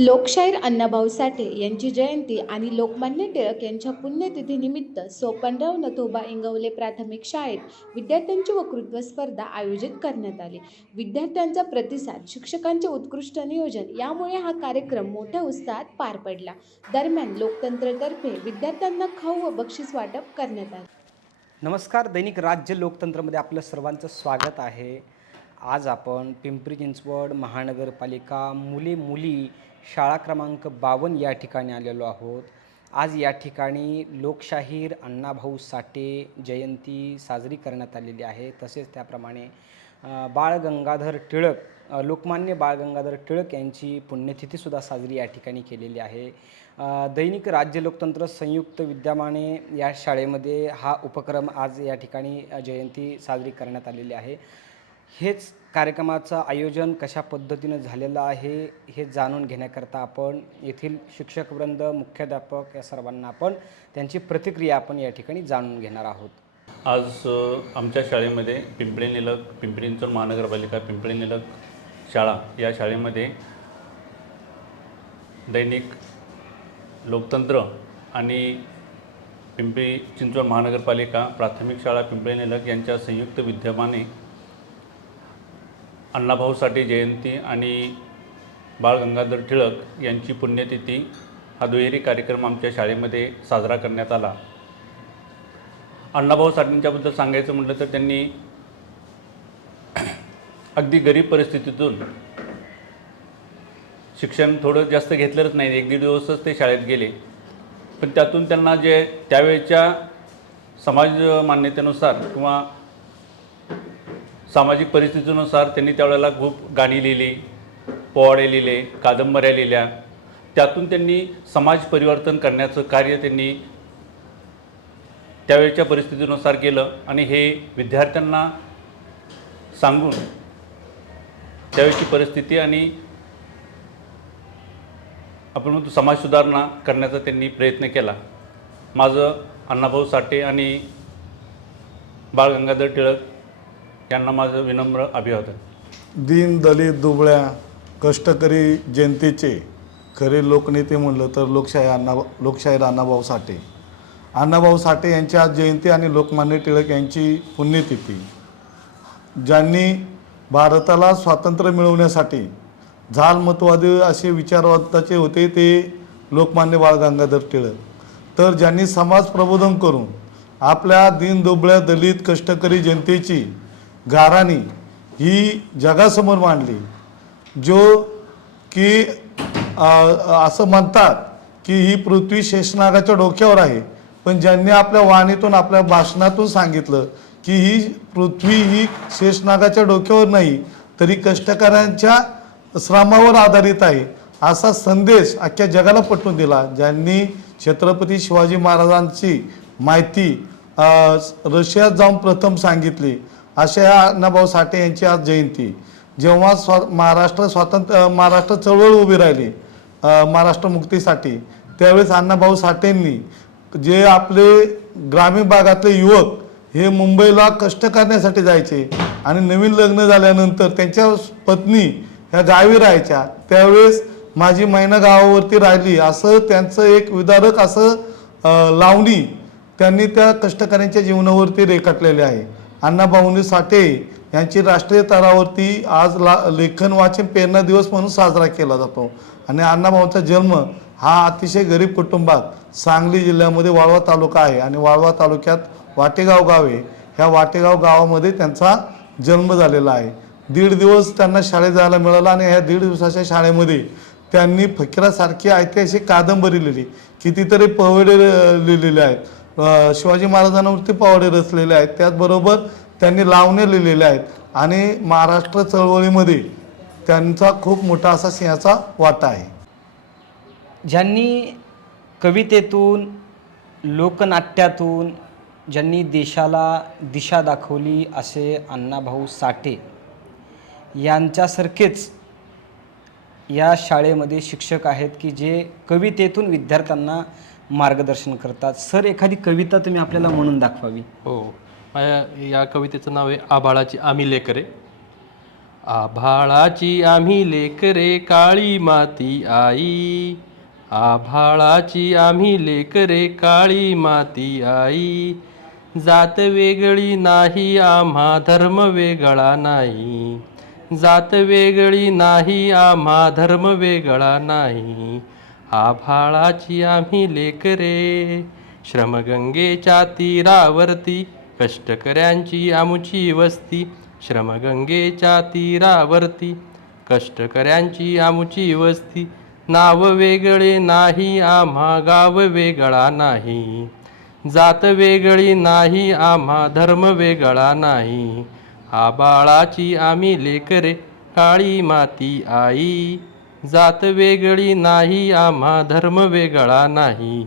लोकशाहीर अण्णाभाऊ साठे यांची जयंती आणि लोकमान्य टिळक यांच्या पुण्यतिथीनिमित्त 15 नथोबा इंगवले प्राथमिक शाळेत विद्यार्थ्यांची वक्तृत्व स्पर्धा आयोजित करण्यात आली। विद्यार्थ्यांचा प्रतिसाद, शिक्षकांचे उत्कृष्ट नियोजन यामुळे हा कार्यक्रम मोठ्या उत्साहात पार पडला। दरम्यान लोकतंत्रतर्फे विद्यार्थ्यांना खाऊ व बक्षीस वाटप करण्यात आले। नमस्कार, दैनिक राज्य लोकतंत्रमध्ये आपलं सर्वांचं स्वागत आहे। आज आपण पिंपरी चिंचवड महानगरपालिका मुली शाळा क्रमांक 52 या ठिकाणी आलेलो आहोत। आज या ठिकाणी लोकशाहीर अण्णाभाऊ साठे जयंती साजरी करण्यात आलेली आहे। तसेच त्याप्रमाणे बाळ गंगाधर टिळक लोकमान्य बाळ गंगाधर टिळक यांची पुण्यतिथीसुद्धा साजरी या ठिकाणी केलेली आहे। दैनिक राज्य लोकतंत्र संयुक्त विद्यमाने या शाळेमध्ये हा उपक्रम आज या ठिकाणी जयंती साजरी करण्यात आलेली आहे। हेच कार्यक्रमाचं आयोजन कशा पद्धतीनं झालेलं आहे हे जाणून घेण्याकरता आपण येथील शिक्षकवृंद, मुख्याध्यापक या सर्वांना आपण त्यांची प्रतिक्रिया आपण या ठिकाणी जाणून घेणार आहोत। आज आमच्या शाळेमध्ये पिंपरी चिंचवड महानगरपालिका पिंपरी निलक शाळा या शाळेमध्ये दैनिक लोकतंत्र आणि पिंपरी चिंचवड महानगरपालिका प्राथमिक शाळा पिंपरी निलक यांच्या संयुक्त विद्यमाने अण्णाभाऊ साठे जयंती आणि बाळ गंगाधर टिळक यांची पुण्यतिथी हा दुहेरी कार्यक्रम आमच्या शाळेमध्ये साजरा करण्यात आला। अण्णाभाऊ साठेंच्याबद्दल सांगायचं म्हटलं तर त्यांनी अगदी गरीब परिस्थितीतून शिक्षण थोडं जास्त घेतलेलंच नाही, 1-1.5 दिवसच ते शाळेत गेले, पण त्यातून त्यांना जे त्यावेळच्या समाज मान्यतेनुसार किंवा सामाजिक परिस्थितीनुसार त्यांनी त्यावेळेला खूप गाणी लिहिली, पोवाडे लिहिले, कादंबऱ्या लिहिल्या। त्यातून त्यांनी समाज परिवर्तन करण्याचं कार्य त्यांनी त्यावेळच्या परिस्थितीनुसार केलं आणि हे विद्यार्थ्यांना सांगून त्यावेळची परिस्थिती आणि आपण म्हणतो समाज सुधारणा करण्याचा त्यांनी प्रयत्न केला। माझं अण्णाभाऊ साठे आणि बाळ गंगाधर टिळक यांना माझं विनम्र अभिवादन। दीन दलित दुबळ्या कष्टकरी जनतेचे खरे लोकनेते म्हणलं तर लोकशाहीर अण्णाभाऊ साठे। अण्णाभाऊ साठे यांची आज जयंती आणि लोकमान्य टिळक यांची पुण्यतिथी। ज्यांनी भारताला स्वातंत्र्य मिळवण्यासाठी झालमतवादी असे विचारवंताचे होते ते लोकमान्य बाळ गंगाधर टिळक। तर ज्यांनी समाज प्रबोधन करून आपल्या दीनदुबळ्या दलित कष्टकरी जनतेची गाऱ्हाणी ही जगासमोर मांडली। जो की असं म्हणतात की ही पृथ्वी शेषनागाच्या डोक्यावर आहे, पण ज्यांनी आपल्या वाणीतून आपल्या भाषणातून सांगितलं की ही पृथ्वी ही शेषनागाच्या डोक्यावर नाही तरी कष्टकऱ्यांच्या श्रमावर आधारित आहे, असा संदेश अख्ख्या जगाला पटवून दिला। ज्यांनी छत्रपती शिवाजी महाराजांची माहिती रशियात जाऊन प्रथम सांगितली, अशा या अण्णाभाऊ साठे यांची आज जयंती। जेव्हा महाराष्ट्र चळवळ उभी राहिली महाराष्ट्र मुक्तीसाठी, त्यावेळेस अण्णाभाऊ साठेंनी जे आपले ग्रामीण भागातले युवक हे मुंबईला कष्ट करण्यासाठी जायचे आणि नवीन लग्न झाल्यानंतर त्यांच्या पत्नी ह्या गावी राहायच्या, त्यावेळेस माझी मैना गावावरती राहिली असं त्यांचं एक विदारक असं लावणी त्यांनी त्या कष्टकऱ्यांच्या जीवनावरती रेखाटलेले आहे। अण्णाभाऊ साठे यांची राष्ट्रीय स्तरावरती आज लेखन वाचन प्रेरणा दिवस म्हणून साजरा केला जातो। आणि अण्णाभाऊंचा जन्म हा अतिशय गरीब कुटुंबात सांगली जिल्ह्यामध्ये वाळवा तालुका आहे आणि वाळवा तालुक्यात वाटेगाव गाव आहे। ह्या वाटेगाव गावामध्ये त्यांचा जन्म झालेला आहे। 1.5 दिवस त्यांना शाळेत जायला मिळाला आणि ह्या 1.5 दिवसाच्या शाळेमध्ये त्यांनी फकीरासारखी ऐतिहासिक कादंबरी लिहिली, कितीतरी पोवाडे लिहिलेले आहेत, शिवाजी महाराजांवरती पोवाडे रचलेले आहेत, त्याचबरोबर त्यांनी लावण्या लिहिलेल्या आहेत आणि महाराष्ट्र चळवळीमध्ये त्यांचा खूप मोठा असा सिंहाचा वाटा आहे। ज्यांनी कवितेतून, लोकनाट्यातून ज्यांनी देशाला दिशा दाखवली असे अण्णाभाऊ साठे यांच्यासारखेच या शाळेमध्ये शिक्षक आहेत की जे कवितेतून विद्यार्थ्यांना मार्गदर्शन करतात। सर, एखादी कविता तुम्ही आपल्याला म्हणून दाखवावी। हो, माझ्या या कवितेचं नाव आहे आभाळाची आम्ही लेकरे। आभाळाची आम्ही लेकरे काळी माती आई, आभाळाची आम्ही लेकरे काळी माती आई. जात वेगळी नाही आम्हा धर्म वेगळा नाही, जात वेगळी नाही आम्हा धर्म वेगळा नाही. आभाळाची आम्ही लेकरे श्रमगंगेच्या तीरावरती, कष्टकऱ्यांची आमुची वस्ती. श्रमगंगेच्या तीरावरती, कष्टकऱ्यांची आमुची वस्ती. नाव वेगळे नाही आम्हा गाव वेगळा नाही, जात वेगळी नाही आम्हा धर्म वेगळा नाही. आभाळाची आम्ही लेकरे काळी माती आई, जात वेगळी नाही आम्हा धर्म वेगळा नाही.